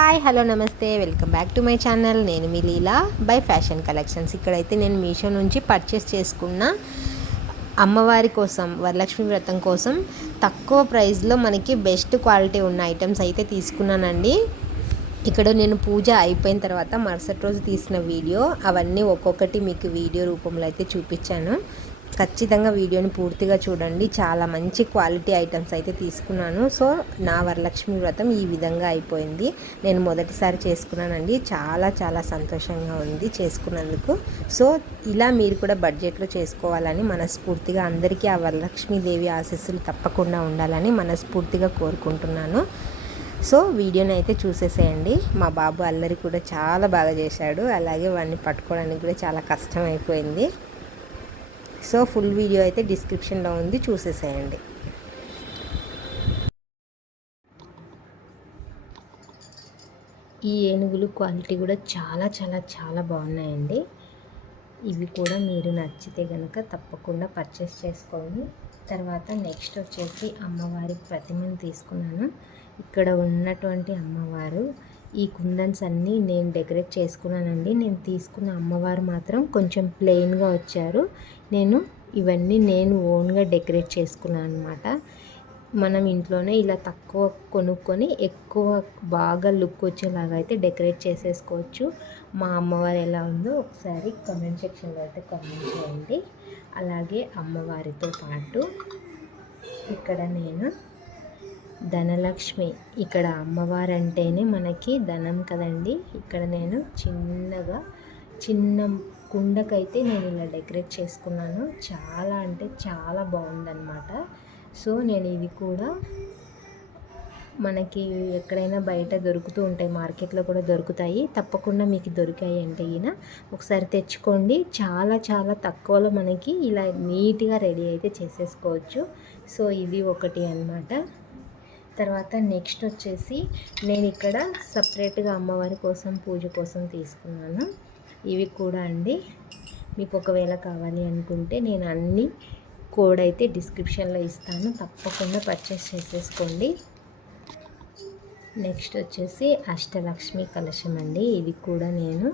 Hi hello నమస్తే welcome back to my channel. నేను మీ లీలా by fashion collections. ఇక్కడైతే నేను మీషో నుంచి పర్చేస్ చేసుకున్న అమ్మవారి కోసం వరలక్ష్మి వ్రతం కోసం తక్కువ ప్రైస్లో మనకి బెస్ట్ క్వాలిటీ ఉన్న ఐటమ్స్ అయితే తీసుకున్నానండి. ఇక్కడ నేను పూజ అయిపోయిన తర్వాత మరుసటి రోజు తీసిన వీడియో అవన్నీ ఒక్కొక్కటి మీకు వీడియో రూపంలో అయితే చూపించాను. ఖచ్చితంగా వీడియోని పూర్తిగా చూడండి. చాలా మంచి క్వాలిటీ ఐటమ్స్ అయితే తీసుకున్నాను. సో నా వరలక్ష్మి వ్రతం ఈ విధంగా అయిపోయింది. నేను మొదటిసారి చేసుకున్నానండి. చాలా చాలా సంతోషంగా ఉంది చేసుకున్నందుకు. సో ఇలా మీరు కూడా బడ్జెట్లో చేసుకోవాలని మనస్ఫూర్తిగా అందరికీ ఆ వరలక్ష్మీదేవి ఆశీస్సులు తప్పకుండా ఉండాలని మనస్ఫూర్తిగా కోరుకుంటున్నాను. సో వీడియోని అయితే చూసేసేయండి. మా బాబు అల్లరి కూడా చాలా బాగా చేశాడు. అలాగే వాడిని పట్టుకోవడానికి కూడా చాలా కష్టం అయిపోయింది. సో ఫుల్ వీడియో అయితే డిస్క్రిప్షన్లో ఉంది, చూసేసేయండి. ఈ ఏనుగులు క్వాలిటీ కూడా చాలా చాలా చాలా బాగున్నాయండి. ఇవి కూడా మీరు నచ్చితే కనుక తప్పకుండా పర్చేస్ చేసుకోండి. తర్వాత నెక్స్ట్ వచ్చేసి అమ్మవారి ప్రతిమను తీసుకున్నాను. ఇక్కడ ఉన్నటువంటి అమ్మవారు ఈ కుందన్స్ అన్నీ నేను డెకరేట్ చేసుకున్నానండి. నేను తీసుకున్న అమ్మవారు మాత్రం కొంచెం ప్లెయిన్గా వచ్చారు. ఇవన్నీ నేను ఓన్గా డెకరేట్ చేసుకున్నాను అనమాట. మనం ఇంట్లోనే ఇలా తక్కువ కొనుక్కొని ఎక్కువ బాగా లుక్ వచ్చేలాగా అయితే డెకరేట్ చేసేసుకోవచ్చు. మా అమ్మవారు ఎలా ఉందో ఒకసారి కామెంట్ సెక్షన్లో అయితే కామెంట్ చేయండి. అలాగే అమ్మవారితో పాటు ఇక్కడ నేను ధనలక్ష్మి, ఇక్కడ అమ్మవారు అంటేనే మనకి ధనం కదండి. ఇక్కడ నేను చిన్న కుండకైతే నేను ఇలా డెకరేట్ చేసుకున్నాను. చాలా అంటే చాలా బాగుందన్నమాట. సో నేను ఇది కూడా మనకి ఎక్కడైనా బయట దొరుకుతూ ఉంటాయి, మార్కెట్లో కూడా దొరుకుతాయి. తప్పకుండా మీకు దొరికాయి అంటే ఒకసారి తెచ్చుకోండి. చాలా చాలా తక్కువలో మనకి ఇలా నీట్గా రెడీ అయితే చేసేసుకోవచ్చు. సో ఇది ఒకటి అన్నమాట. తర్వాత నెక్స్ట్ వచ్చేసి నేను ఇక్కడ సపరేట్గా అమ్మవారి కోసం పూజ కోసం తీసుకున్నాను. ఇవి కూడా అండి మీకు ఒకవేళ కావాలి అనుకుంటే నేను అన్ని కోడ్ అయితే డిస్క్రిప్షన్లో ఇస్తాను, తప్పకుండా పర్చేస్ చేసేసుకోండి. నెక్స్ట్ వచ్చేసి అష్టలక్ష్మి కలశం అండి. ఇది కూడా నేను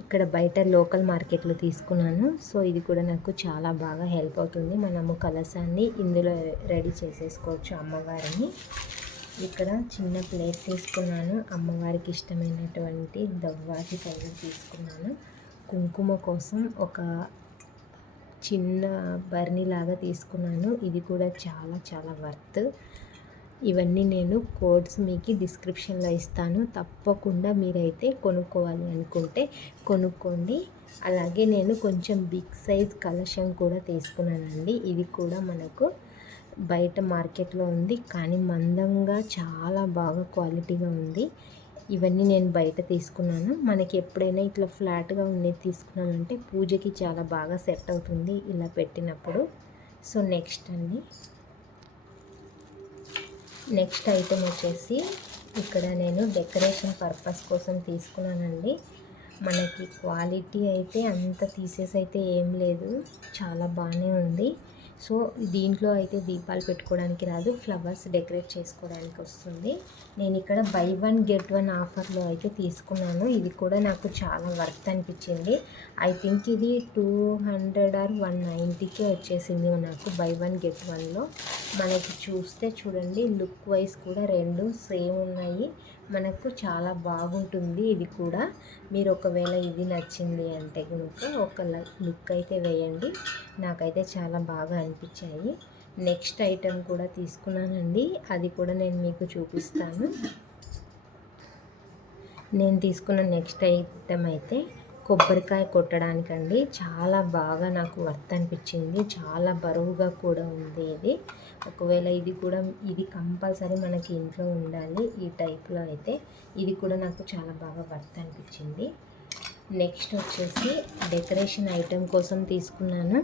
ఇక్కడ బయట లోకల్ మార్కెట్లో తీసుకున్నాను. సో ఇది కూడా నాకు చాలా బాగా హెల్ప్ అవుతుంది. మనము కలశాన్ని ఇందులో రెడీ చేసేసుకోవచ్చు అమ్మవారిని. ఇక్కడ చిన్న ప్లేట్ తీసుకున్నాను. అమ్మవారికి ఇష్టమైనటువంటి దవ్వాకి పౌడర్ తీసుకున్నాను. కుంకుమ కోసం ఒక చిన్న బర్నీలాగా తీసుకున్నాను. ఇది కూడా చాలా చాలా వర్త్. ఇవన్నీ నేను కోడ్స్ మీకు డిస్క్రిప్షన్లో ఇస్తాను, తప్పకుండా మీరైతే కొనుక్కోవాలి అనుకుంటే కొనుక్కోండి. అలాగే నేను కొంచెం బిగ్ సైజ్ కలశం కూడా తీసుకున్నానండి. ఇది కూడా మనకు బయట మార్కెట్లో ఉంది, కానీ మందంగా చాలా బాగా క్వాలిటీగా ఉంది. ఇవన్నీ నేను బయట తీసుకున్నాను. మనకి ఎప్పుడైనా ఇట్లా ఫ్లాట్గా ఉండేది తీసుకున్నామంటే పూజకి చాలా బాగా సెట్ అవుతుంది ఇలా పెట్టినప్పుడు. సో నెక్స్ట్ ఐటెం వచ్చేసి ఇక్కడ నేను డెకరేషన్ పర్పస్ కోసం తీసుకున్నానండి. మనకి క్వాలిటీ అయితే అంత తీసేసి అయితే ఏం లేదు, చాలా బాగానే ఉంది. సో దీంట్లో అయితే దీపాలు పెట్టుకోవడానికి రాదు, ఫ్లవర్స్ డెకరేట్ చేసుకోవడానికి వస్తుంది. నేను ఇక్కడ బై 1 get 1 ఆఫర్లో అయితే తీసుకున్నాను. ఇది కూడా నాకు చాలా వర్త్ అనిపించింది. ఐ థింక్ ఇది 200 or 190కే వచ్చేసింది నాకు బై 1 get 1లో. మనకి చూస్తే చూడండి, లుక్ వైజ్ కూడా రెండు సేమ్ ఉన్నాయి. మనకు చాలా బాగుంటుంది. ఇది కూడా మీరు ఒకవేళ ఇది నచ్చింది అంటే కనుక ఒక లుక్ అయితే వేయండి. నాకైతే చాలా బాగా అనిపించాయి. నెక్స్ట్ ఐటెం కూడా తీసుకున్నానండి, అది కూడా నేను మీకు చూపిస్తాను. నేను తీసుకున్న నెక్స్ట్ ఐటెం అయితే కొబ్బరికాయ కొట్టడానికండి. చాలా బాగా నాకు వర్త్ అనిపించింది. చాలా బరువుగా కూడా ఉంది ఇది. ఒకవేళ ఇది కంపల్సరీ మనకి ఇంట్లో ఉండాలి ఈ టైప్లో అయితే. ఇది కూడా నాకు చాలా బాగా వర్త్ అనిపించింది. నెక్స్ట్ వచ్చేసి డెకరేషన్ ఐటెం కోసం తీసుకున్నాను.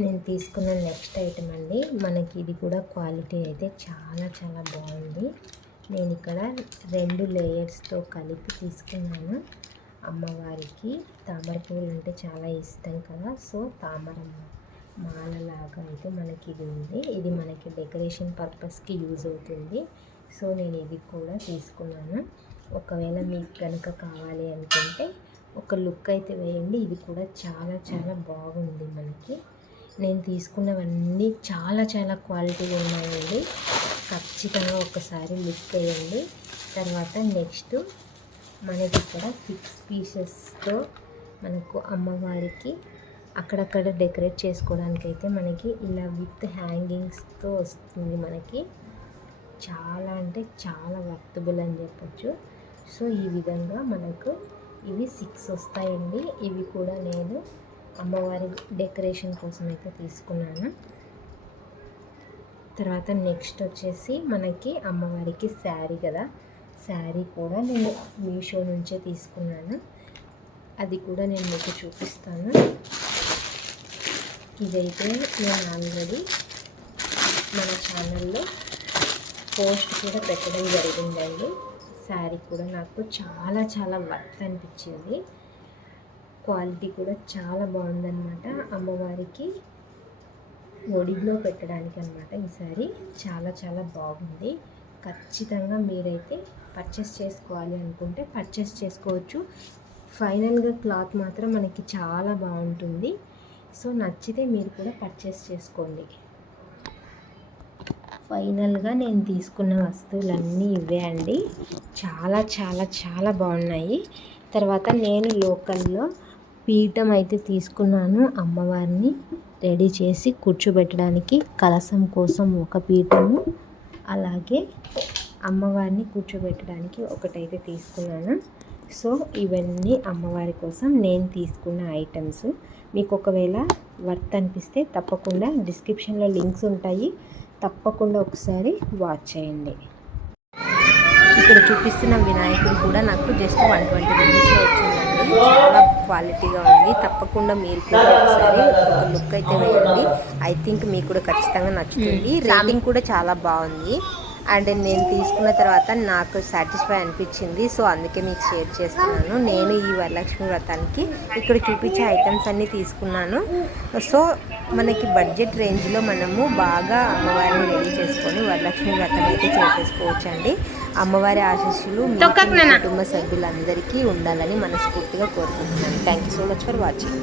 నేను తీసుకున్న నెక్స్ట్ ఐటెం అండి. మనకి ఇది కూడా క్వాలిటీ అయితే చాలా చాలా బాగుంది. నేను ఇక్కడ 2 లేయర్స్తో కలిపి తీసుకున్నాను. అమ్మవారికి తామర పువ్వులు అంటే చాలా ఇష్టం కదా. సో తామర మాలలాగా అయితే మనకి ఇది ఉంది. ఇది మనకి డెకరేషన్ పర్పస్కి యూజ్ అవుతుంది. సో నేను ఇది కూడా తీసుకున్నాను. ఒకవేళ మీకు కనుక కావాలి అనుకుంటే ఒక లుక్ అయితే వేయండి. ఇది కూడా చాలా చాలా బాగుంది. మనకి నేను తీసుకున్నవన్నీ చాలా చాలా క్వాలిటీగా ఉన్నాయండి. ఖచ్చితంగా ఒకసారి లుక్ వేయండి. తర్వాత నెక్స్ట్ మనకి ఇక్కడ 6 పీసెస్తో మనకు అమ్మవారికి అక్కడక్కడ డెకరేట్ చేసుకోవడానికి అయితే మనకి ఇలా విత్ హ్యాంగింగ్స్తో వస్తుంది. మనకి చాలా అంటే చాలా వర్తబుల్ అని చెప్పచ్చు. సో ఈ విధంగా మనకు ఇవి 6 వస్తాయండి. ఇవి కూడా నేను అమ్మవారి డెకరేషన్ కోసం అయితే తీసుకున్నాను. తర్వాత నెక్స్ట్ వచ్చేసి మనకి అమ్మవారికి శారీ కదా, శారీ కూడా నేను మీషో నుంచే తీసుకున్నాను. అది కూడా నేను మీకు చూపిస్తాను. ఇదైతే నేను ఆల్రెడీ మన ఛానల్లో పోస్ట్ కూడా పెట్టడం జరిగిందండి. శారీ కూడా నాకు చాలా చాలా వర్త్ అనిపించింది. క్వాలిటీ కూడా చాలా బాగుందన్నమాట. అమ్మవారికి ఒడిలో పెట్టడానికి అనమాట ఈ శారీ. చాలా చాలా బాగుంది. ఖచ్చితంగా మీరైతే పర్చేస్ చేసుకోవాలి అనుకుంటే పర్చేస్ చేసుకోవచ్చు. ఫైనల్గా క్లాత్ మాత్రం మనకి చాలా బాగుంటుంది. సో నచ్చితే మీరు కూడా పర్చేస్ చేసుకోండి. ఫైనల్గా నేను తీసుకున్న వస్తువులన్నీ ఇవే అండి. చాలా చాలా చాలా బాగున్నాయి. తర్వాత నేను లోకల్లో పీఠం అయితే తీసుకున్నాను. అమ్మవారిని రెడీ చేసి కూర్చోబెట్టడానికి కలశం కోసం ఒక పీఠము, అలాగే అమ్మవారిని కూర్చోబెట్టడానికి ఒకటైతే తీసుకున్నాను. సో ఇవన్నీ అమ్మవారి కోసం నేను తీసుకున్న ఐటమ్స్. మీకు ఒకవేళ వర్త్ అనిపిస్తే తప్పకుండా డిస్క్రిప్షన్లో లింక్స్ ఉంటాయి, తప్పకుండా ఒకసారి వాచ్ చేయండి. ఇక్కడ చూపిస్తున్న వినాయకుడు కూడా నాకు జస్ట్ 120 రూపీస్లో వచ్చిందండి. చాలా క్వాలిటీగా ఉంది. తప్పకుండా మీరు కూడా ఒకసారి ఒక లుక్ అయితే వేయండి. ఐ థింక్ మీకు కూడా ఖచ్చితంగా నచ్చుతుంది. రేటింగ్ కూడా చాలా బాగుంది. అండ్ నేను తీసుకున్న తర్వాత నాకు సాటిస్ఫై అనిపించింది. సో అందుకే మీకు షేర్ చేస్తున్నాను. నేను ఈ వరలక్ష్మి వ్రతానికి ఇక్కడ చూపించే ఐటమ్స్ అన్నీ తీసుకున్నాను. సో మనకి బడ్జెట్ రేంజ్లో మనము బాగా అమ్మవారిని రెడీ చేసుకొని వరలక్ష్మి వ్రతం అయితే చేసేసుకోవచ్చండి. అమ్మవారి ఆశీస్సులు మీ కుటుంబ సభ్యులందరికీ ఉండాలని మనస్ఫూర్తిగా కోరుకుంటున్నాను. Thank you so much for watching.